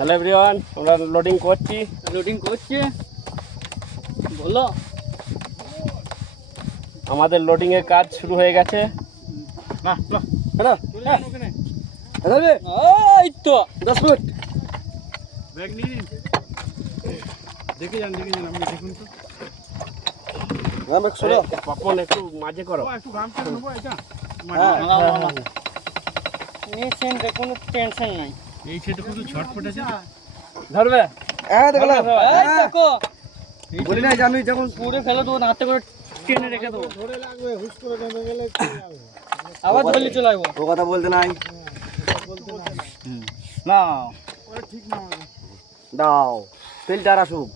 Hello everyone, আমরা loading করছি। বলো। আমাদের লোডিং এর কাজ শুরু হয়ে গেছে। না এই তো 10 ফুট ব্যাগ নিয়ে নিন। দেখে যান আপনি দেখুন তো। নাম এক ছোড়ো পাপন একটু মাঝে করো। ও, একটু গামছা নেবো এটা। নিয়েছেন, কোনো টেনশন নাই। এই সেটা শুধু ছটফট আছে। ধরবে? দেখলাম এই দেখো, বলি না যে আমি যখন পুরো ফেলে দেবো, হাতে করে টেনে রেখে দেবো, ধরে লাগবে, হুশ করে নেমে গেলে কি হবে? আবার ধরলে চলে আসবো। ও কথা বলতে নাই বলতে না। না ওরা ঠিক না হবে। দাও ফিল্টার আসুক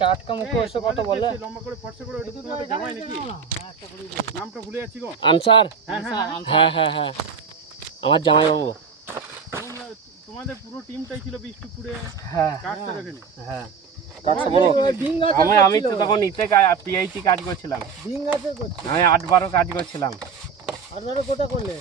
টাটকা মুখে এসে কথা বলে। লম্বা করে ফটসে করে ওটা তো তোমাদের জামাই নাকি? নামটা ভুলে যাচ্ছি গো। আনসার? হ্যাঁ, আমার জামাই বাবু। তোমাদের পুরো টিমটাই ছিল বিষ্ণুপুরে হ্যাঁ কাটতে এখানে। হ্যাঁ, কাকসা বলো ওই ডিং গাছে আমি তো তখন পিএইচি কাজ করছিলাম। ডিং গাছে করছি। আমি 8-12 কাজ করছিলাম। আর ধরো কোথা করলে?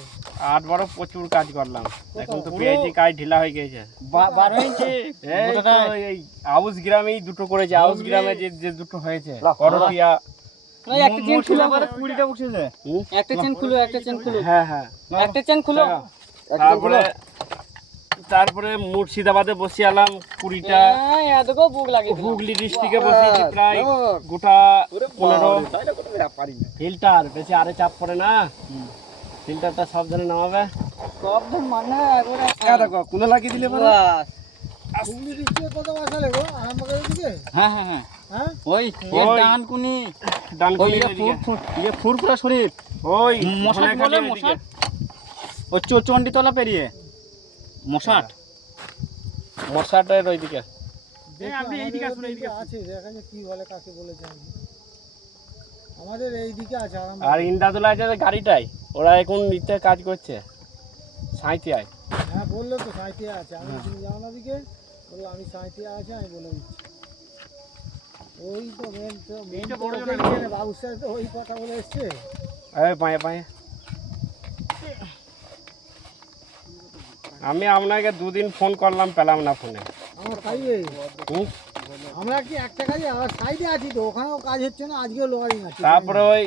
8-12 প্রচুর কাজ করলাম। এখন তো পিএইচি কাজ ঢিলা হয়ে গেছে। 12 ইঞ্চি এই তো এই আউস গ্রামেই দুটো করেছে। আউস গ্রামে যে দুটো হয়েছে করপিয়া। একটা চেন খুলো, আবার 20টা বসেছে একটা চেন খুলো, হ্যাঁ একটা চেন খুলো। তারপরে মুর্শিদাবাদে বসে আলাম 20টা। হ্যাঁ, এতগো বুক লাগে। হুগলি ডিস্ট্রিক্টে বসেছি প্রায় গোটা 15। ফিল্টার বেশি আরে চাপ পড়ে না, ফিল্টারটা সাবধানে নামাবে। সব ধর মানে একবারে দেখো কোন লাগিয়ে দিলে পরে বাস। হুগলি ডিস্ট্রিক্টে কত বসালে গো? আরামবাগের দিকে? হ্যাঁ হ্যাঁ? ওই ডানকুনি, ডানকুনি ওই এদিকে। ফুরফুরা শরীফ, ওই মশাট ওখানে বলে, এদিকে। মশাট। ওই চণ্ডীতলা পেরিয়ে মশাট। মশাটের ওইদিকে। এই আপনি এইদিকে আসুন, এইদিকে আসুন। আছে, দেখা যাক কি বলে, কাকে বলেছে আমি। আমাদের এই দিকে আছে আর আরামবাগ। ইন্দাদুলা আছে যে গাড়িটাই, ওরা এখন নিতে কাজ করছে সাঁইতিয়ায়। হ্যাঁ, বললো তো সাঁইতিয়া আছে। আমি তুমি যাও না দিকে, বললো আমি সাঁইতিয়া আছে, আমি বলে দিচ্ছি। ওই তো এইটা বড় ওকে জনের। চেনে, বাবুর সাথে তো ওই কথা বলে এসছে। এই পায়ে আমি আপনাকে 2 দিন ফোন করলাম, পেলাম না ফোনে। আমার পাইবে। হুম? আমরা কি একটা কাজে আর সাইডে আছি তো, ওখানেও কাজ হচ্ছে না, আজকেও লোয়ারিং আছে। তারপরে ওই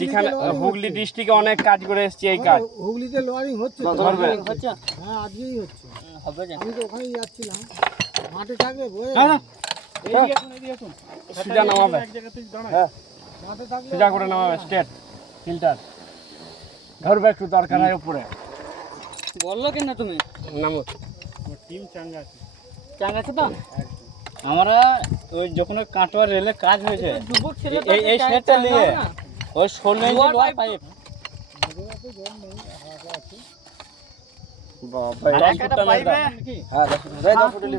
যেখানে হুগলি ডিস্ট্রিক্টে অনেক কাজ করে এসেছি এই কাজ। হুগলিতে লোয়ারিং হচ্ছে তো। ধরবে? হচ্ছে হ্যাঁ, আজকেই হচ্ছে। হবে যে। আমি তো ওখানেই যাচ্ছিলাম, মাঠে থাকলে বয়ে এইদিকে আসুন, এইদিকে আসুন। সোজা নামাবে, এক জায়গাতেই দাঁড়ায়। মাঠে থাকলে সোজা করে নামাবে স্টেট ফিল্টার। ধরবে একটু দরকার হয় উপরে। বললো কেন তুমি? নামো। ওর টিম চাঙ্গা আছে। চাঙ্গা আছে তো? আমরা ওই যখন কাটোয়া রেলে কাজ হয়েছে, যুবক ছেলে এই সেটটা নিয়ে ওই 16 ইঞ্চি লোহার পাইপ। বাবা একটা পাইপে হ্যাঁ দাও ফুটেলে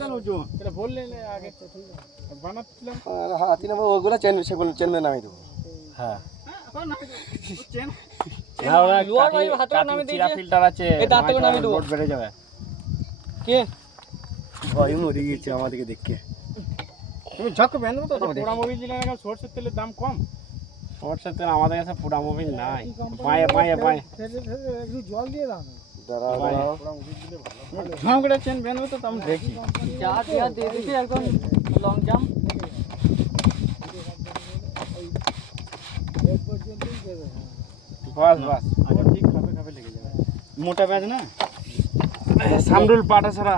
এটা বললে আগে তো ঠিক আছে। বানাচ্ছিলাম। হ্যাঁ 3 নম্বর ওগুলো সেগুলো চেন মে নামিয়ে দেবো হ্যাঁ চেন। না, ওরা লোহার কাঠি- পাইপ হাতে কাঠি নামিয়ে চিরা দিয়েছে। ফিল্টার আছে, এই দাঁতে করে নামিয়ে দেবো। লোড বেড়ে যাবে। কে? ভয় মরে গিয়েছে আমাদেরকে দেখে তুমি ঝক বেঁধো তো। পোড়া মোবিল দিলে না, সরষের তেলের দাম কম। সরষের তেল আমাদের কাছে পুরা মোবিল নাই। কি কোম্পানি পায়ে পায়ে পায়ে ফেলে ফেলে একটু জল দিয়ে দাও না। দাঁড়াও পায়ে। পোড়া মোবিল দিলে ভালো। ঝাম করে চেন বেঁধবো তো আমি দেখি। যা দিয়া দিয়ে দিছি একদম লং জাম্প। এক পর্যন্তই দেবে। বাস আবার ঠিক খাপে লেগে যাবে। মোটা ব্যাজ না? সামরুল পাটা ছাড়া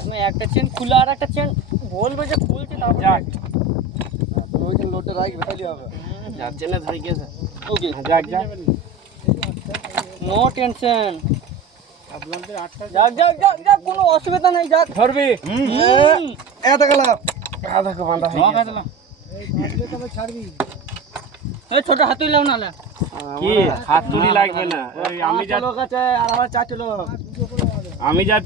তুমি একটা চেন খুলে আর একটা চেন বলবে যে খুলছে, তারপর যাক। তুমি ওইখানে লোডটা রাখবে তাইলে হবে যাচ্ছে না, ধরে গেছে। ওকে, যাক যাক। No tension. আপনাদের 8টা যাক, কোনো অসুবিধা নেই, যাক। ধরবি? এত গেলাম দেখো বাঁধা হয়ে গেছে। এই বাঁধলে তবে ছাড়বি। এই ছোট হাতুই লাও না। কি হাত তুলি লাগবে না। ওই আমি যা লোক আছে আর আমার 4টে লোক দুটো করে বাঁধে। আমি যা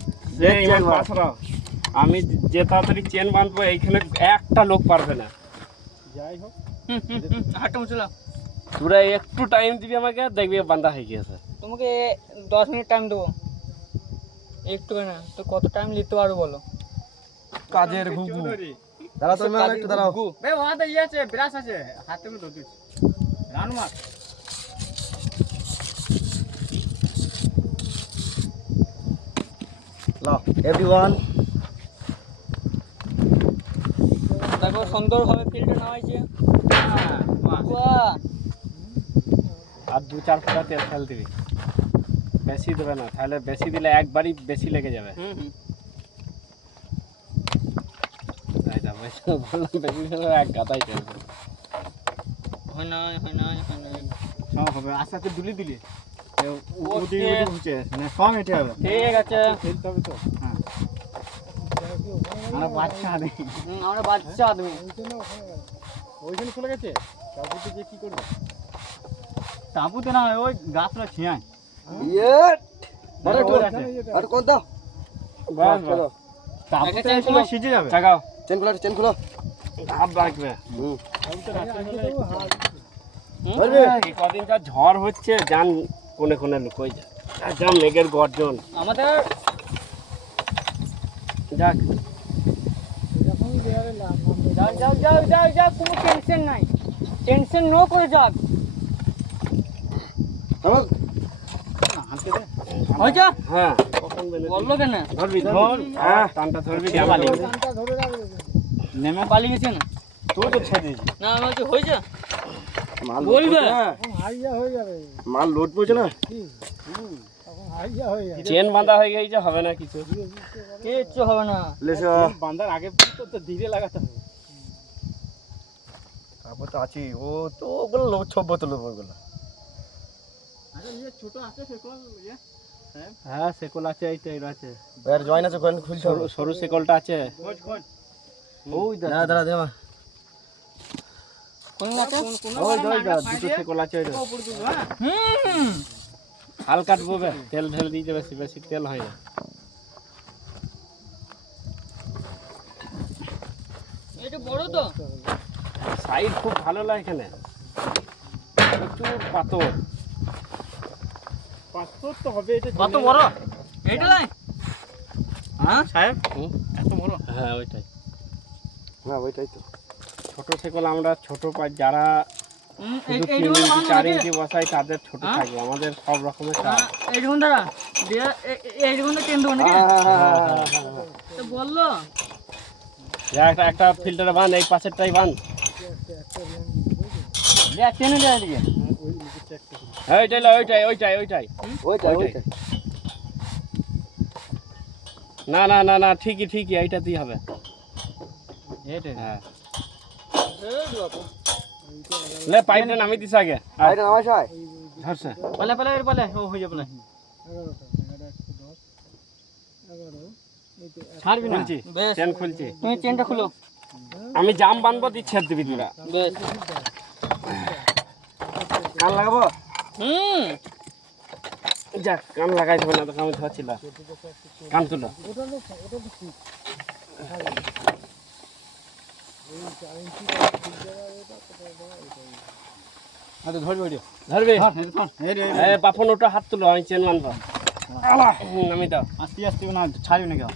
আমি যে তাড়াতাড়ি চেন বাঁধবো, এইখানে একটা লোক পারবে না। যাই হোক। হাঁটো চলো। তোরা একটু টাইম দিবি আমাকে, দেখবি বাঁধা হয়ে গেছে। তোমাকে 10 মিনিট টাইম দেবো। একটু না তো কত টাইম নিতে পারো বলো? কাজের ঘুঘু দাঁড়াও তুমি আর একটু দাঁড়াও বে ওয়াতে ইয়ে আছে, ব্রাশ আছে। হাতে করে ধরে দিচ্ছি। রানু মাছ। লাও এভরিওয়ান দেখো সুন্দরভাবে ফিল্ডে নামাইছে। বাহ, আর 2-4 ফোঁটা তেল ফেল দিবি, বেশি দেবে না, তাহলে বেশি দিলে একবারই বেশি লেগে যাবে। তাই না, বেশি বললাম, বেশি দিলে এক গাদাই চলবে। হয় নাই, হয় নাই, হয় নাই। সব হবে আস্তে আস্তে দুলি দিলি ওকে। হচ্ছে না কম এটা হবে ঠিক আছে। ফেলতে হবে তো হ্যাঁ আমরা বাচ্চা নেই আমরা বাচ্চা আদমি। ওইখানে চলে গেছে তারপর যে কি করবে তাঁবুতে না, ওই গাছটা ছিঁয়ায়। ইয়ে আরে তো আর কোন দাও বাস চলো একটা চেন খুলো। সিজে যাবে চাগাও, চেন খুলো হাত রাখবে। ধরবে এই কদিন যা ঝড় হচ্ছে, যান কোনে কোনে লুকোই যায়, আর যা মেঘের গর্জন। আমাদের যাক, যাও যাও যাও যাও যাও, কোনো টেনশন নাই, টেনশন নো করে যাক। থামো হয়েছে? হ্যাঁ, কখন বেলে বললো কেন? ধরবি, ধর, হ্যাঁ, টানটা ধরবি, জামালি নেমে পালিয়ে গেছেন? তুই তো ছেড়ে দিয়েছিস না, আমি বলছি হয়েছে? মাল বলবে? হাইয়া হয়ে যাবে মাল লোড পড়ছে না তখন হাইয়া হয়ে যাবে চেন বাঁধা হয়ে গেছে, হবে না কিছু। কিচ্ছু হবে না। লেসা বান্দার আগে তো ধীরে লাগাতে হবে তারপর তো আছি ও তো ওগুলো লোক ছব বোতল ওগুলো ছোট আছে সেকল, হ্যাঁ, সেকল আছে, এইটা আছে, এর জয়েন আছে কোন খুলছে সরু সরু সেকলটা আছে। খোঁজ খোঁজ ওই দেখ, দাঁড়া দে মা কোন আছে? ওই দেখ, দুটো সেকল আছে, ওই দেখ। হুম, হালকা ডুবোবে, তেল ঢেলে দিয়ে যাবে, বেশি বেশি তেল হয় না। এটা বড় তো। সাইড খুব ভালো লাগে এখানে, প্রচুর পাথর। পাঁচশো তো হবে এটা কত বড় এইটা লাই? হ্যাঁ সাহেব হুম, এত বড় হ্যাঁ ওইটাই। হ্যাঁ ওইটাই তো ছোট সেকল আমরা ছোট পাই, যারা শুধু 3 এইটুকু ইঞ্চি 4 ইঞ্চি বসাই তাদের ছোট থাকে, আমাদের সব রকমের চাই। এইটুকুন দাদা দিয়ে এইটুকুন টেন দেবো নাকি? তো বললো একটা ফিল্টারে বান, এই পাশেরটাই বান। টেনে দেয় এদিকে। ওইটাই লয়, ওইটাই ওইটাই ওইটাই ওইটাই ওইটাই। না না না না, ঠিকই ঠিকই, এইটাতেই হবে। হ্যাঁ, লে পাইপটা নামিয়ে দিস আগে। আর এটা নামাই সাই ধরছে, পালে পালে পালে ও হয়ে যাবে না। 11 ছাড়বি না, বেশ, চেন খুলছি তুমি চেনটা খুলো। আমি, জাম বানবো, দিয়ে ছেড়ে দিবি তোরা। বেশ। কান লাগাবো হুম, যাক, কান লাগাই দেবে না, তো আমি ধরছিলাম, কান তুলো। আচ্ছা ধরবি ওইটা ধরবি, এই রে বাপন ওটা হাত তুলো, আমি চেন বানবো। নামি দাও। আস্তে আস্তে না ছাড়বি না কেউ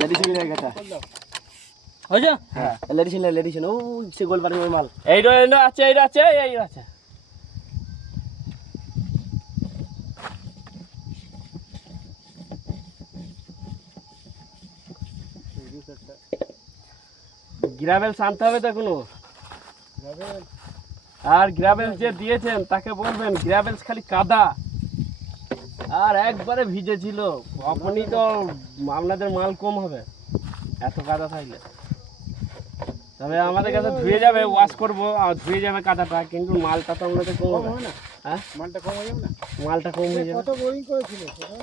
লেডিসিন হয়ে গেছে হয়েছে? হ্যাঁ, লেডিসিন ও সে গোল বাড়ি ওই মাল এই আছে, এই আছে, এই আছে। গ্রাভেলস আনতে হবে তো এখনো, আর গ্রাভেলস যে দিয়েছেন তাকে বলবেন গ্রাভেলস খালি কাদা, আর একবারে ভিজে ছিল। আপনি তো, আপনাদের মাল কম হবে এত কাদা থাকলে। তবে আমাদের কাছে ধুয়ে যাবে, ওয়াশ করবো আর ধুয়ে যাবে কাদাটা, কিন্তু মালটা তো আমাদের কম হবে না। হ্যাঁ, মালটা কম হয়ে যাবে না মালটা কম হয়ে যাবে। কত বোরিং করেছিল সেটা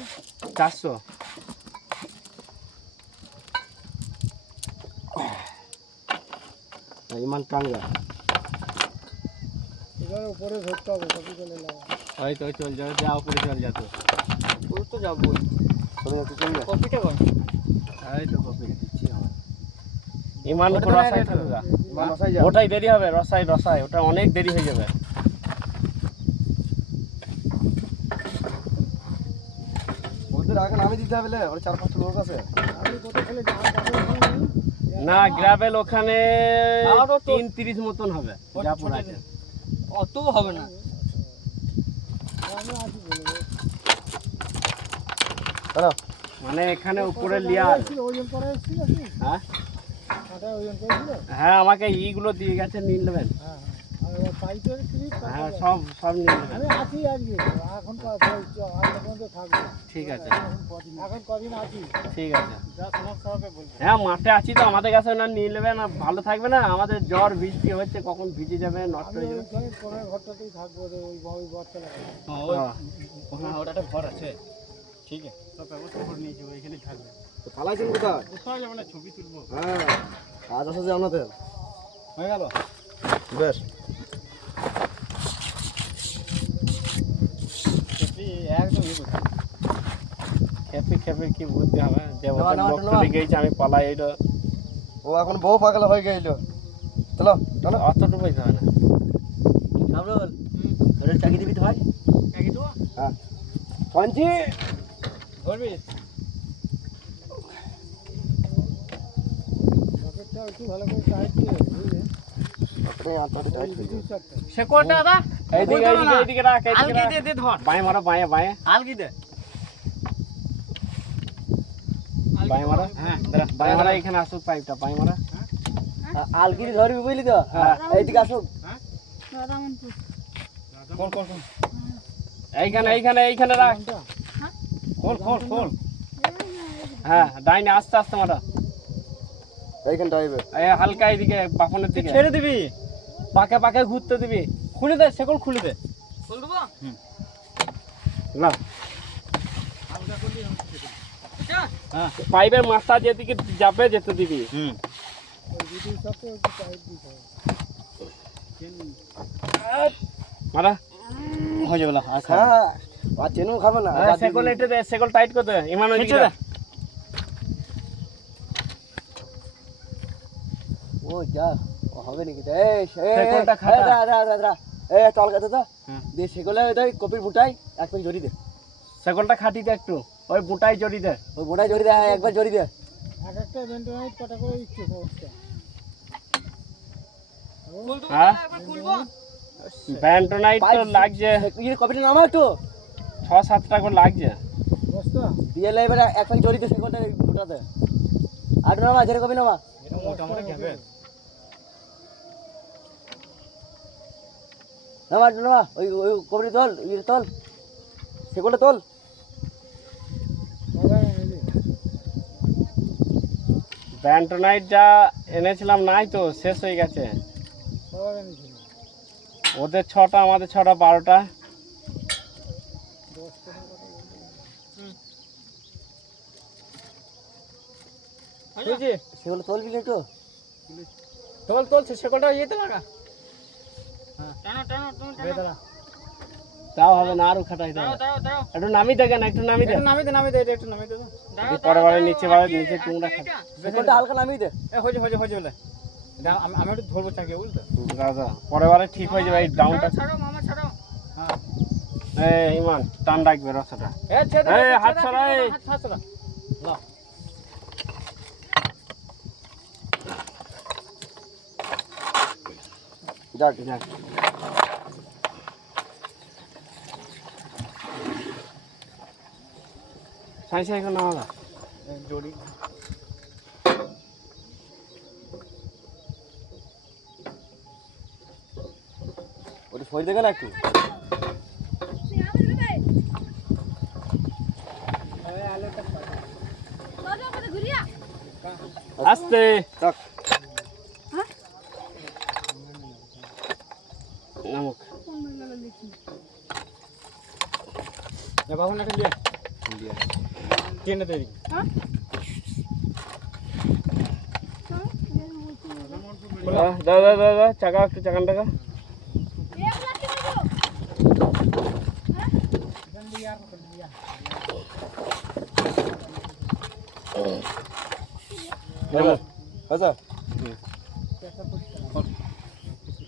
400। এই মাল টাঙ্গা এবার উপরে ধরতে হবে কপি করে লাগা ওই তো চল যাবে, যা উপরে চল যা তো। ওই তো যাবো। চলে যাচ্ছে চলে যা কপিটা কর। এই তো কপি দিচ্ছি আমার। ইমান উপর রসাই থাকুক, মাসাই যা ওটাই দেরি হবে, রসাই রসাই, ওটা অনেক দেরি হয়ে যাবে। ওদের আগে নামে দিতে হবে ওর 4-5 লোক আছে আমি কত খেলে যা পাবো না, গ্রাভেল ওখানে আরো তো- 330 মতন হবে, যা পড়া আছে। অত হবে না। আমি হ্যালো মানে এখানে উপরে লিয়ার। ওজন করা এসেছিল কি হ্যাঁ কাঁটায় ওজন করেছিল? হ্যাঁ আমাকে ইগুলো দিয়ে গেছে, নিয়ে নেবেন। হ্যাঁ আর ওই পাইপের ক্লিপ হ্যাঁ সব সব নিয়ে নেবেন। আমি আছি আজকে, এখন আজকে পর্যন্ত থাকবো। ঠিক আছে এখন কদিন আছি, ঠিক আছে। যা সমস্যা হবে বলবো। হ্যাঁ মাঠে আছি তো, আমাদের কাছে না নিয়ে নেবেন, আর ভালো থাকবে না। আমাদের জ্বর বৃষ্টি হচ্ছে, কখন ভিজে যাবে, নষ্ট আমি হয়ে যাবে। ওইখানে কোনের ঘরটাতেই থাকবো, ওই ঘরটা লাগাবো। হ্যাঁ ওটা একটা ঘর আছে, ঠিক আছে। সব ব্যবস্থা করে নিয়েছি, ওইখানেই থাকবে। তো পালাইছেন কোথায়? কোথাও যাবে না, ছবি তুলবো। হ্যাঁ কাজ আছে যে আপনাদের। হয়ে গেল। বেশ একদম ইয়ে করছি। খেপে খেপে কি বুঝতে হবে, যে নেওয়া, ওদের নেওয়া, লোক নেওয়া। চলে গেছে, আমি পালাই, এটা ও এখন বউ পাগলা হয়ে গেল। চলো চলো অতটুকু বুঝতে হবে না। কামরুল তোর চাকরি দিবি তো ভাই? একই তো হ্যাঁ পঞ্চি ধরবি? রকেটটা একটু ভালো করে টাইট দিয়ে বুঝলে, আপনি আটটা টাইট হয়ে দুই চারটা। সে কোনটা দাদা? এইদিকে এইদিকে এইদিকে রাখ, এইদিকে আলগি রাখ। দে দে ধর। বাঁয়ে মারো, বাঁয়ে বাঁয়ে আলগি দে। বাঁয়ে মারো। হ্যাঁ বাঁয়ে মারা, এখানে আসুক পাইপটা, বাঁয়ে মারা। আলগিরি ধরবি বুঝলি তো? হ্যাঁ এইদিকে আসুক। খোল খোল খোল। এইখানে এইখানে এইখানে রাখ। কোনটা? খোল খোল খোল। হ্যাঁ ডাইনে আস্তে আস্তে মারো। এইখান টাইপে এই হালকা এইদিকে বাপনের দিকে, ছেড়ে দিবি। পাকে পাকে ঘুরতে দিবি। খুলে দে, সেকল খুলে দে। না হ্যাঁ। পাইপের মাথা যেদিকে যাবে যেতে দিবি। হুম। ওই দুই চারটে একটু টাইট দিতে হবে। মারা। হয়ে যাবে না। আচ্ছা। হ্যাঁ আর চেনও খাবে না। সেকল এটা দে, সেকল টাইট করে দে। ইমান ওইদিকে ছেড়ে দে। দে। ও যা ও হবে নাকি? এই সেকলটা খাটা। এই চল কাছে তো হুম। দিয়ে সেকলে ওই কপির বুটাই এক পেজ জড়ি দে। সেকলটা খাটি দে একটু, ওই বুটাই জড়ি দে। ওই বুটাই জড়ি দে, একবার জড়ি দে। এক একটা ভেন্টোনাইট কটা করে দিচ্ছে খরচটা। হ্যাঁ ব্যান্টোনাইট তো লাগছে, কপিটা নামা একটু 6-7টা করে লাগছে। বস্তা দিয়ে এবার এক পেজ জড়ি দে সেকলটা বুটাতে। আর নামা জেরে কপি নামা। এটা মোটামুটি খাবে। নামা নামা ওই ওই কপিটা তোল, তোল সেকলটা তোল। বাবা এনে ব্যান্টোনাইট যা এনেছিলাম নাই তো, শেষ হয়ে গেছে। বাবা এনেছিল ওদের 6টা, আমাদের 6টা, 12টা। 10 টাকা কত বলতে বুঝছি? সেগুলো তোলবি না একটু? তোল তোল, সেকলটা ইয়েতে লাগা। তাও হবে না, আরো খাটাইতে হবে। একটু নামি দে, কেন একটু নামি দে। একটু নামিয়ে দে, নামিয়ে দে, এটা একটু নামিয়ে দে তো। পরের বারে নিচে টুংরা খাটা। সেকলটা হালকা নামিয়ে দে। হয়ে যাবে হয়ে যাবে। আমি আমি একটু ধরবো চাকিয়ে, বুঝলি তো? দাদা পরের বারে ঠিক হয়ে যাবে। এই ডাউনটা হ্যাঁ। এই ইমান টান রাখবে রসটা। ছেড়ে দে, এই, ছেড়ে হাত দে, সরা, এই। হাত সরা। নাও। যাক যাক। সাই সাই করে নামা। জড়ি। ওটা সই দেখে না একটু। আস্তে যাক নামুক। বাবু না লিয়ে টেনে দে। দাও দাও দাও দাও, চাকা একটু চাকান টাকা। আচ্ছা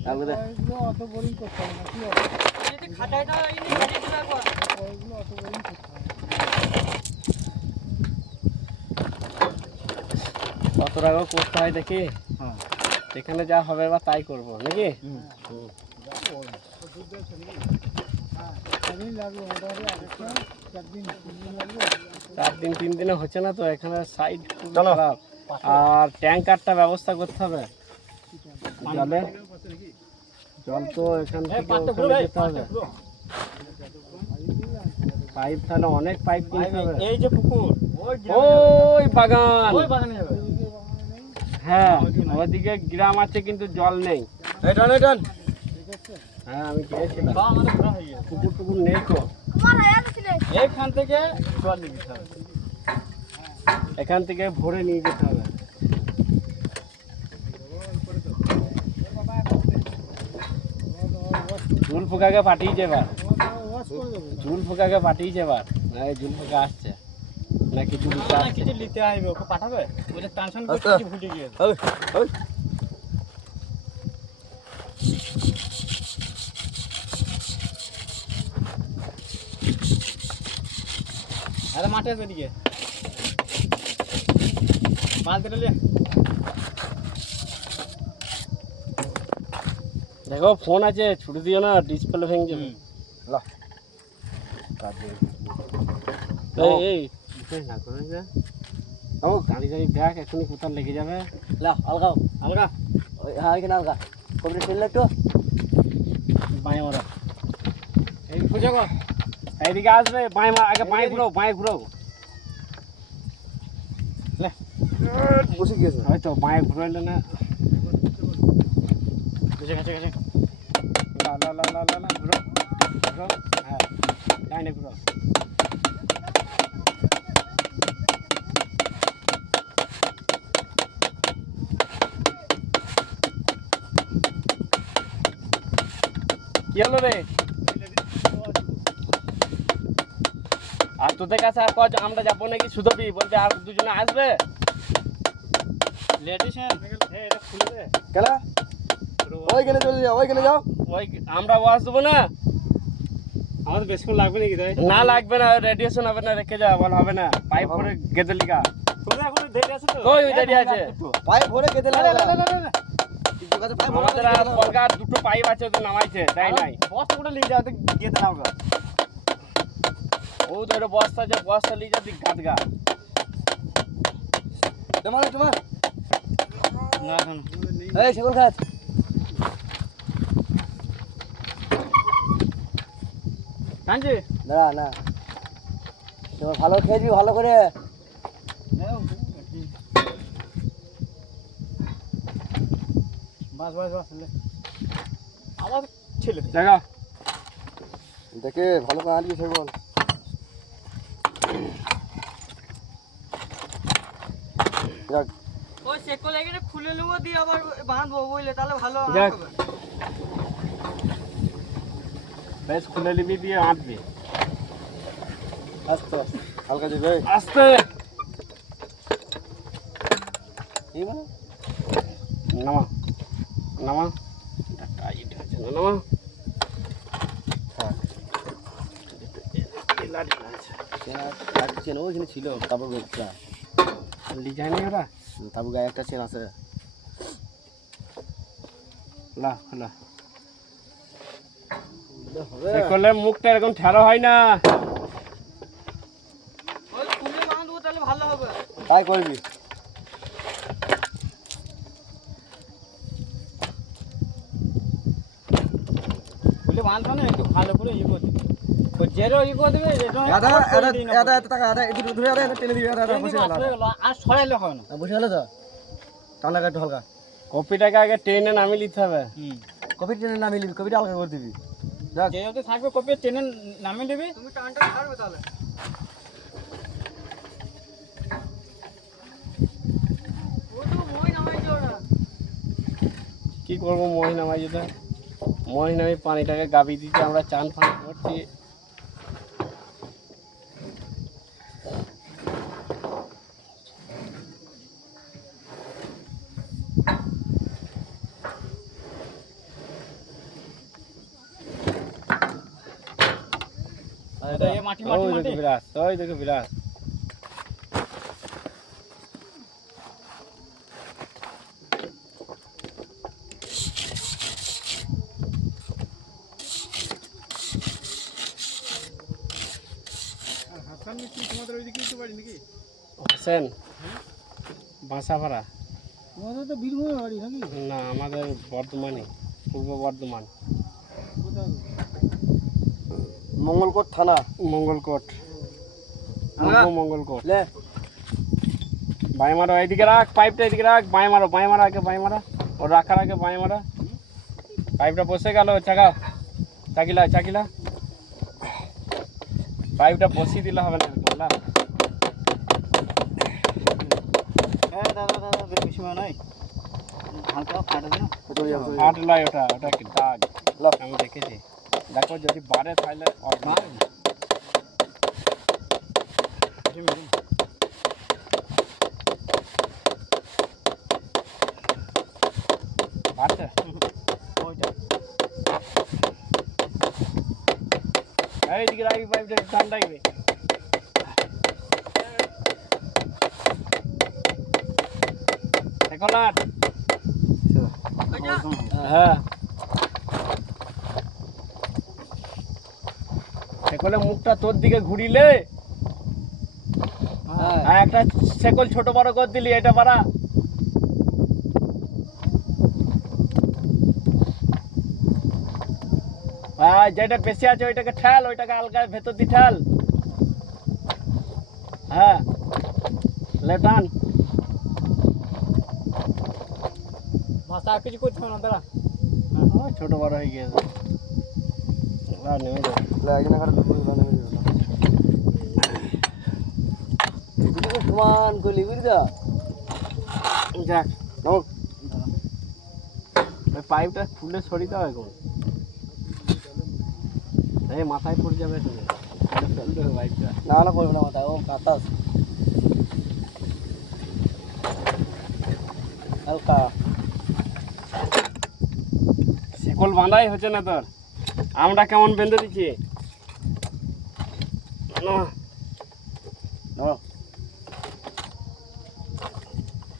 লাগবে দে। এগুলো অত বোরিং করতে হবে না, কি হবে? ওইগুলো অত বোরিং করতে হবে না। কত টাকা করতে হয় দেখি। হ্যাঁ। এখানে যা হবে বা তাই করবো নাকি। কদিন লাগবে মোটামুটি আরেকটা 4 দিন 3 দিন লাগবে। 4 দিন 3 দিনে হচ্ছে না তো, এখানে সাইড খারাপ। আর ট্যাঙ্কারটা ব্যবস্থা করতে হবে জলে। জল তো এখান থেকে ওখানে যেতে হবে। পাইপ তাহলে অনেক পাইপ কিনতে হবে। এই যে পুকুর ওই বাগান, ওই বাগানে যাবে। হ্যাঁ ওদিকে গ্রাম আছে কিন্তু জল নেই। হ্যাঁ আমি গিয়েছিলাম, বা আমাদের ঘোরা হয়ে গেছে। পুকুর টুকুর নেই তো। এইখান থেকে জল নিয়ে যেতে হবে। এখান থেকে ভরে নিয়ে যেতে হবে। ঝুল পোকাকে পাঠিয়েছে এবার, ওয়াশ করে দেবো। ঝুল পোকাকে পাঠিয়েছে এবার। না এই ঝুল পোকা আসছে না কিছু দিতে না, আসছে। কিছু নিতে আসবে, ওকে পাঠাবে। ওটা টেনশন করতে কিছু ভুলে গিয়েছে। আরে মাঠে আছে এদিকে। বালতিটা নিয়ে। দেখো ফোন আছে, ছুটি দিও না, ডিসপ্লে ভেঙে যাবে। এই বিষয় না করে যা, দাঁড়িয়ে দাঁড়িয়ে দেখ এখনই কোথাও লেগে যাবে। লা আলগাও আলগা ওই হ্যাঁ এখানে আলগা কবিটা ঠেললে একটু বাঁয়ে মারা, এই খুঁজে গো এইদিকে আসবে। বাঁয়ে মারা, আগে বাঁয়ে ঘুরো, বাঁয়ে ঘুরো। বসে গিয়েছে হয়তো বাঁয়ে ঘুরাইলে না। গেছে গেছে গেছে। লা লা লা লা লা লা, ঘুরো ঘুরো, হ্যাঁ ডাইনে ঘুরো। কি হলো রে? আর তোদের কাছে আর কজ আমরা যাবো নাকি সুধবি বলতে, আর দুজনে আসবে? লেডিস হ্যাঁ, এটা খুলে দে। কেলা ওইখানে চলে যাও, ওইখানে যাও। ওই আমরা ওয়াশ দেবো না? আমাদের বেশিক্ষণ লাগবে নাকি তাই? না লাগবে না, রেডিয়েশন হবে না, রেখে যা, বল হবে না। পাইপ করে গেঁদে লিগা তোদের এখন দেরি আছে তো? ওই দাঁড়িয়ে আছে। পায়ে ভরে কেটে না, না, না, না, না, না। আমাদের আর কলকার দুটো পাইপ আছে, ওদের নামাইছে তাই নাই। বস্তা করে নিয়ে যাও, গিয়ে দাও গা। ও তো একটা বস্তা আছে, বস্তা লিয়ে যাবি গাদগা। তোমার তোমার না এখন এই সেগুন খাত কাঞ্জি দাঁড়া না তোমার ভালো খেয়েছি ভালো করে। বাস বাস বাস আমার ছেলে জায়গা দেখে ভালো করে আনবি সেগুন। যাক ওই চেকো লেগে খুলে নেবো দিয়ে আবার বাঁধবো বুঝলে, তাহলে ভালো দেখ বেশ খুলে নিবি দিয়ে আঁটবি আস্তে আস্তে হালকা দিবে আস্তে। কি মানে নামা নামা, এটা টাইট আছে না, নামা। চেন ওইখানে ছিল তারপর ডিজাইনে ওরা তারপর গায়ে একটা চেন আছে। লা খোলা সে করলে মুখটা এরকম ঠেলা হয় না। ওই খুলে বাঁধবো তাহলে ভালো হবে। তাই করবি বলে বাঁধবো না, একটু ভালো করে ই করে দিবি। ওই জেরো ই করে দেবে, আদা টাকা আদা একটু ধরে আদা টেনে দিবি আদা বসে গেল আর সরাইলে হয় না। বসে গেল তো টানা একটু হালকা কপিটাকে আগে ট্রেনে নামিয়ে নিতে হবে। কপি টেনে নামিয়ে নিবি কপিটা হালকা করে দিবি। যাক যেহেতু থাকবে কপি টেনে নামিয়ে দিবি। তুমি টানটা ছাড়বে তাহলে। ওই তো মই নামাইছে ওরা। কি করবো মহিনা মাই যেতে, মহিনা আমি পানিটাকে গাবি দিচ্ছি, আমরা চান ফান করছি। এটা এ মাটি মাটি ওই মাটি। দেখো বিরাট, ওই দেখো বিরাট। হাসান মিস্ত্রি তোমাদের ওইদিকেই তো বাড়ি নাকি? হোসেন বাসাভাড়া। তোমাদের তো বীরভূমে বাড়ি নাকি? না, আমাদের বর্ধমানে, পূর্ব বর্ধমান, কোথায়? মঙ্গলকোট থানা। মঙ্গলকোট, পূর্ব মঙ্গলকোট। লে বাই মারো, এইদিকে রাখ পাইপটা, এদিকে রাখ, বাই মারো, বাই মারো আগে, বাই মারা, ওর রাখার আগে বাই মারা। পাইপটা বসে গেল, চাকা চাকিলা চাকিলা, পাইপটা বসিয়ে দিলে হবে না, বুঝলাম? হ্যাঁ দাদা দাদা বেশি সময় নয়, হালকা ফাটাবে না। হাট লয় ওটা, ওটা কি দাগ, আমি দেখেছি। দেখো যদি বাড়ে তাহলে বাড়ছে ওইটা এইদিকে রাখবি, পাইপটা টান রাখবি। এখন আর হ্যাঁ, সেকলে মুখটা তোর দিকে ঘুরিলে, আর একটা সেকল ছোট বড় করে দিলি, এটা পারা। আর যেটা বেশি আছে ওইটাকে ঠেল, ওইটাকে আলগা ভেতর দিয়ে ঠেল। হ্যাঁ, লেটান মাথা আর কিছু করতে হবে না দাদা। ছোট বড় হয়ে গিয়েছে, নেমে যাবে। সমান করলি বুঝলি? যাক, ওই পাইপটা খুলে সরিয়ে দাও এখন, এই মাথায় পড়ে যাবে, তুমি ফেল দেবে পাইপটা। না না করবে না মাথায়, ও কাতাস হালকা। শিকল বাঁধাই হচ্ছে না তোর, আমরা কেমন বেঁধে দিচ্ছি না।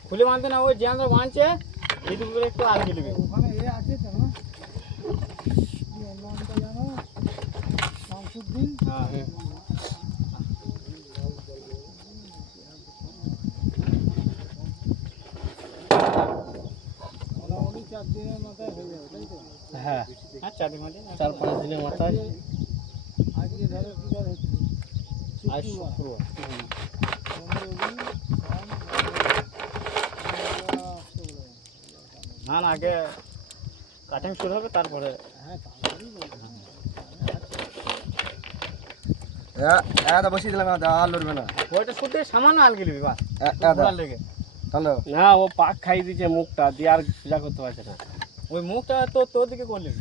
খুলে মানতে না, ওই যে আমরা বাঁধছে এই দুপুরে একটু আলগি নেবে। ওখানে এ আছে তো না? কি ওর নামটা জানো? শামসুদ্দিন? মোটামুটি 4 দিনের মাথায় হয়ে যাবে, তাই তো? হ্যাঁ, হ্যাঁ 4 দিন মাঝে 4-5 দিনের মাথায়। আজকে ধরো কি বার হচ্ছে? আজ শুক্রবার। শুক্রবার। না না, আগে কাটিং শুরু হবে, তারপরে হ্যাঁ, তাড়াতাড়ি বলবো। বসিয়ে দিলাম, আর লড়বে না। ওইটা শুধু সামান্য আলগি নেবে বাস, লেগে। তাহলে না, ও পাক খাই দিচ্ছে মুখটা দিয়ে, আর পূজা করতে পারছে না। ওই মুখটা তো তোর দিকে করলি।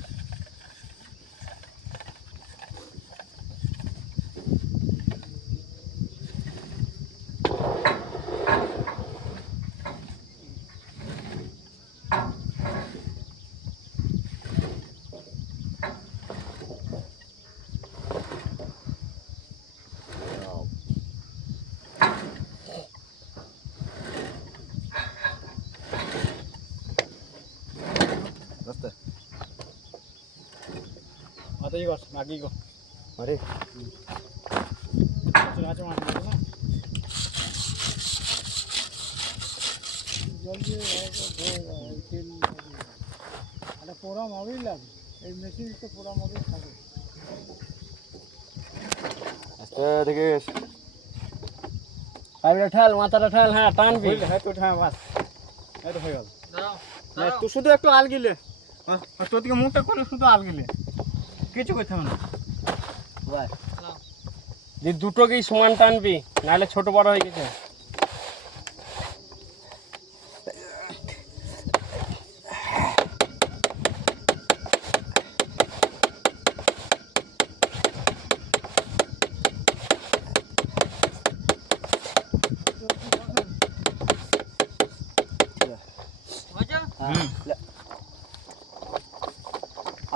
অতই কর, বাকি কর। আরে আছে মাটি না। জল দিয়ে তেল একটা পোড়া মোবিল লাগে, এই মেশিন তো পোড়া মোবিল থাকে। দেখিস পাইপটা ঠেল, মাথাটা ঠেল, হ্যাঁ টানবি। বুঝলি, হ্যাঁ তো হ্যাঁ বাস, এই তো হয়ে গেল। তুই শুধু একটু আলগিলে, তোর দিকে মুখটা করে শুধু আলগিলে, কিছু করতে হবে না। যে দুটোকেই সমান টানবি, নাহলে ছোট বড় হয়ে গেছে।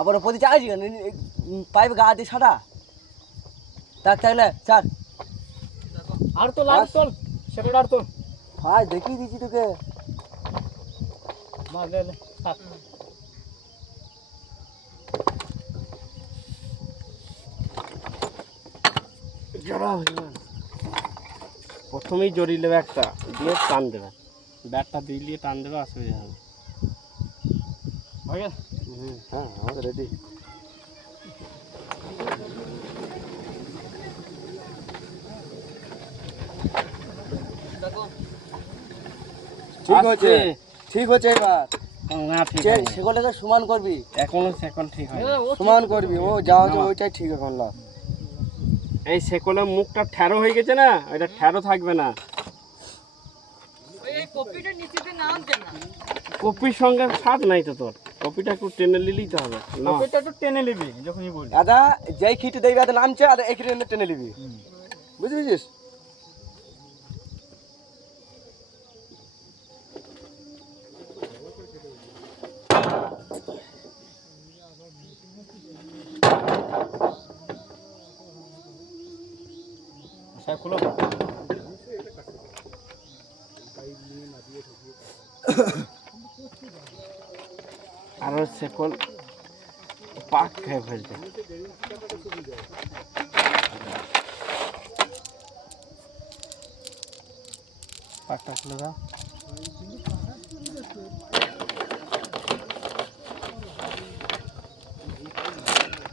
আবার প্রতি চাইছি কেন পাইপ গা দিয়ে সাদা তার চাইলে চার আর তো লাইট তোল, সেটা আর তোল। ভাই দেখিয়ে দিচ্ছি তোকে। মার লে লে, থাক। জড়া হয়ে গেল। প্রথমেই জড়িয়ে নেবে একটা, দিয়ে টান দেবে, ব্যাটটা দিয়ে টান দেবে, অসুবিধা হবে। হ্যাঁ আমাদের রেডি। ঠিক হচ্ছে, ঠিক হচ্ছে এবার। না ঠিক আছে, সেগুলো তো সমান করবি, এখনো সেকল ঠিক হয়। সমান করবি, ও যা হচ্ছে ওইটাই ঠিক এখন লাভ। এই সেকলের মুখটা ঠ্যারো হয়ে গেছে না, ওইটা ঠ্যারো থাকবে না। এই কপিটা নিচেতে নামছে না। কপির সঙ্গে স্বাদ নাই তো তোর, কপিটা একটু টেনে নিলেই তো হবে না। কপিটা একটু টেনে নিবি যখনই বলি। দাদা যেই খিটে দেখবি এত নামছে, আর এই খিটে টেনে নিবি, বুঝেছিস? সাহেব খুলো। আর ওর সেকল পাক খেয়ে ফেলছে। পাকটা খুলে দাও।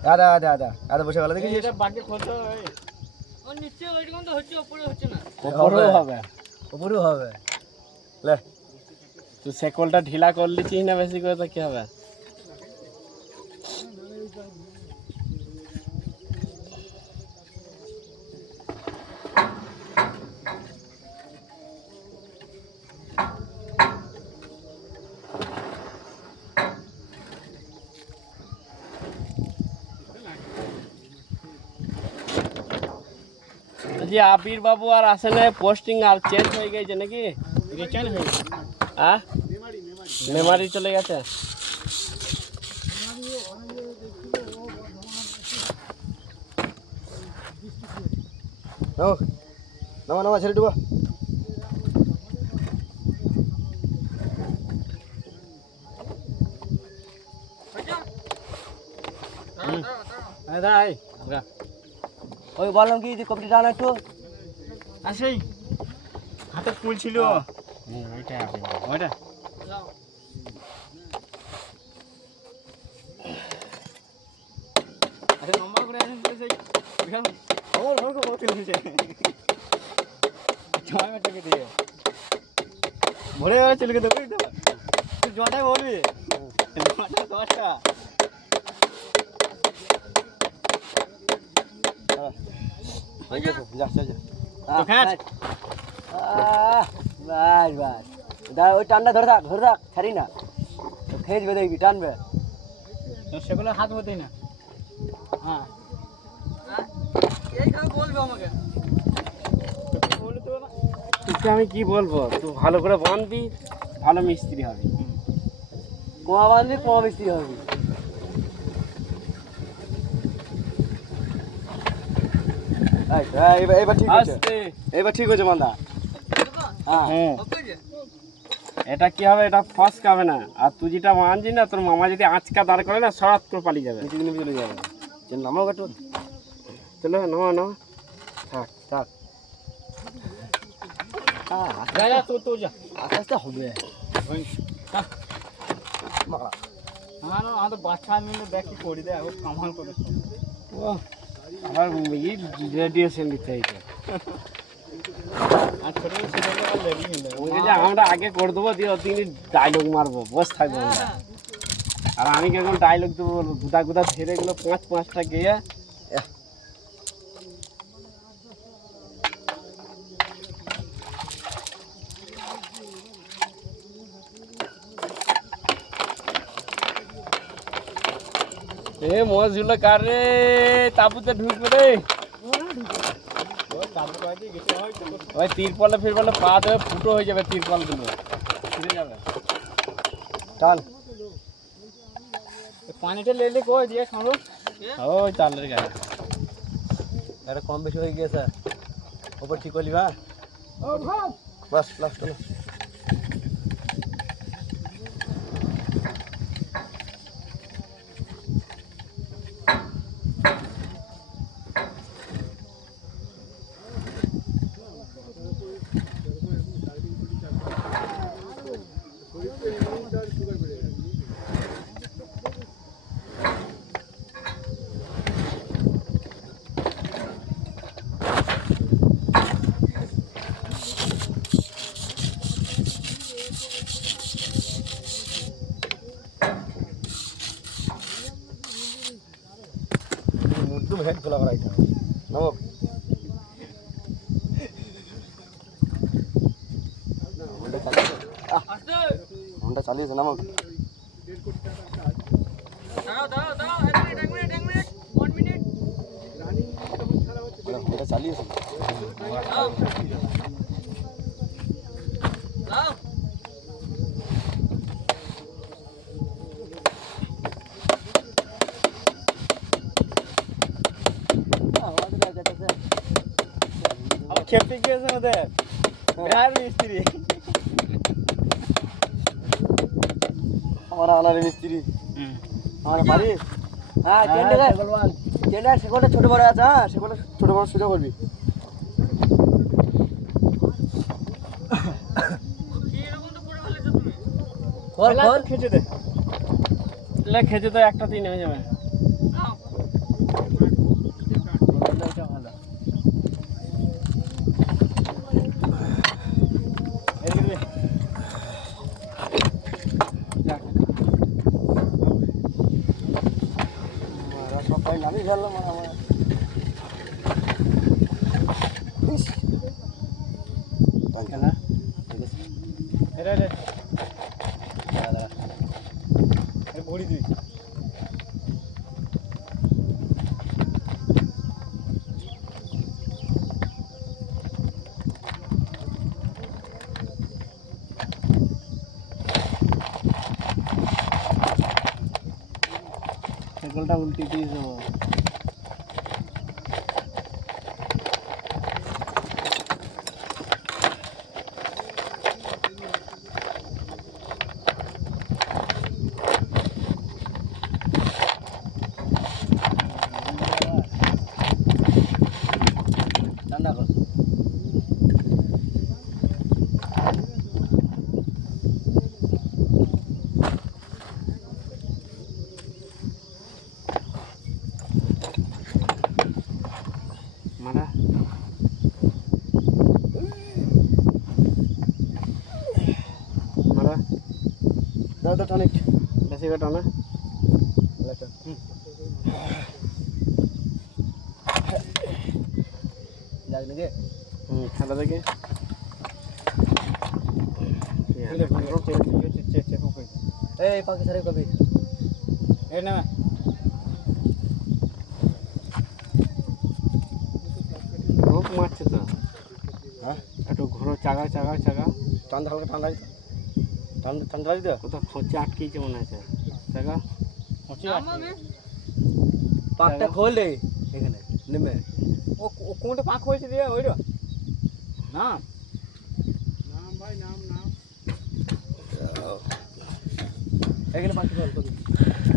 দাদা দাদা দাদা বসে গেল, দেখেছিস? এটা বাকি খুলতে হবে। ও নিচে ওইরকম তো হচ্ছে, উপরে হচ্ছে না। উপরেও হবে, উপরেও হবে। লে তুই সেকলটা ঢিলা করে লিচিস না বেশি করে, তো কি হবে? জি আবির বাবু আর আসে না, পোস্টিং আর চেঞ্জ হয়ে গেছে নাকি? রিটার্ন হয়ে গেছে। হ্যাঁ, মেমারি চলে গেছে। নামা নামা ছেড়ে ডুবা। দাঁড়াই ওই বললাম কি যে কপিটা টানা একটু। আসেই হাতে ফুল ছিল ওইটা আবির বাবু। ওইটা। আচ্ছা লম্বা করে আসেন তো সেই আমার ঘরকে বহুত লেগেছে ছয় মিনিট দিয়ে ভরে যাবে, চলে গেছে বুঝতে পার। তুই জটাই বলবি 10টা। হয়ে গেছে, যা যা যা। তো খ্যাচ। বাস বাস, দাঁড়া ওই টানটা ধরে থাক, ধরে থাক, ছাড়ি না, খেঁচবে দেখবি, টানবে। সেগুলো হাত হতেই না। হ্যাঁ এইখানে বলবে আমাকে। বলে তো না। তোকে আমি কি বলবো, তুই ভালো করে বাঁধবি, ভালো মিস্ত্রি হবি। কোমা বাঁধবি, কোমা মিস্ত্রি হবি। এবার ঠিক আছে, আস্তে। এবার ঠিক হয়েছে মান্দা। হ্যাঁ হুম, ওকে যে এটা কি হবে, এটা ফসকাবে না। আর তুই যেটা বাঁধছিস না, তোর মামা যদি আঁচকা দাঁড় করে না, সরাত করে পালিয়ে যাবে। নিচে নেমে চলে যাবে। যে নামাও কাটো, চলো নামা নামা। থাক থাক। যা যা তো যা। আস্তে আস্তে হবে। মাকড়া না না আমাদের বাচ্চা মিলে দেখ কি করি দেয়, ও কামাল করে। ও আবার রেডিয়েশন দিতে হয়েছে। আর ছোট ছেলেগুলো আর লেগে নিলে ওই যে আমরা আগে করে দেবো, দিয়ে তিনি ডায়লগ মারবো, বস থাকবো আমরা। আর আমি কেমন ডায়লগ দেবো বলবো, গুদা গুদা ছেড়ে গেলো 5-5টা গিয়ে। এ মজগুলো কার রে, তাবুতে ঢুকবে রে। ওই তিরপলে ফিরপলে পা দেবে, ফুটো হয়ে যাবে তিরপল গুলো, ছিঁড়ে যাবে। টান। পানিটা লেলে কই দিয়ে খাবো। ওই চালের গায়ে। এটা কম বেশি হয়ে গিয়েছে, ওপর ঠিক করলি বা বাস লাস্ট না। লাইট খোলা করা এটা নামো ঘন্টা চালিয়েছে নামো এক মিনিট 1 মিনিট ঘন্টা চালিয়েছে দাও আমার খেতে গিয়েছে ওদের বিহার মিস্ত্রি আমার আনারে মিস্ত্রি আমার বাড়ি হ্যাঁ ট্রেনে সেগুলো ছোট বড় আছে হ্যাঁ সেগুলো ছোট বড় সোজা করবি কি এরকম তো করে ফেলেছো তুমি খোল খেতে দে খেতে তো একটাতেই নেমে যাবে। নাও ভালো এদিকে দে। সবাই নামি ফেললাম আমার কেনা এটা এটা ঘড়ি তুই সেগুলোটা উল্টে দিয়েছো। ঠান্ডা কর মারা মারা দাও তো টনিক বেশি কাটা না। লাগ নাকি খেলা দেখে এই পাখি সারে কবি এই না রোগ মারছে তো। হ্যাঁ একটু ঘোরো চাগা চাগা চাগা ঠান্ডা হালকা ঠান্ডা দিত ঠান্ডা ঠান্ডা দিত কোথাও খোঁচে আটকেছে মনে আছে চাগা। নামাবে পাকটা খোল দে এখানে নেমে ও কোনটা পাক হয়েছে দিয়ে ওইটা না এখানে পাখি খোল কবি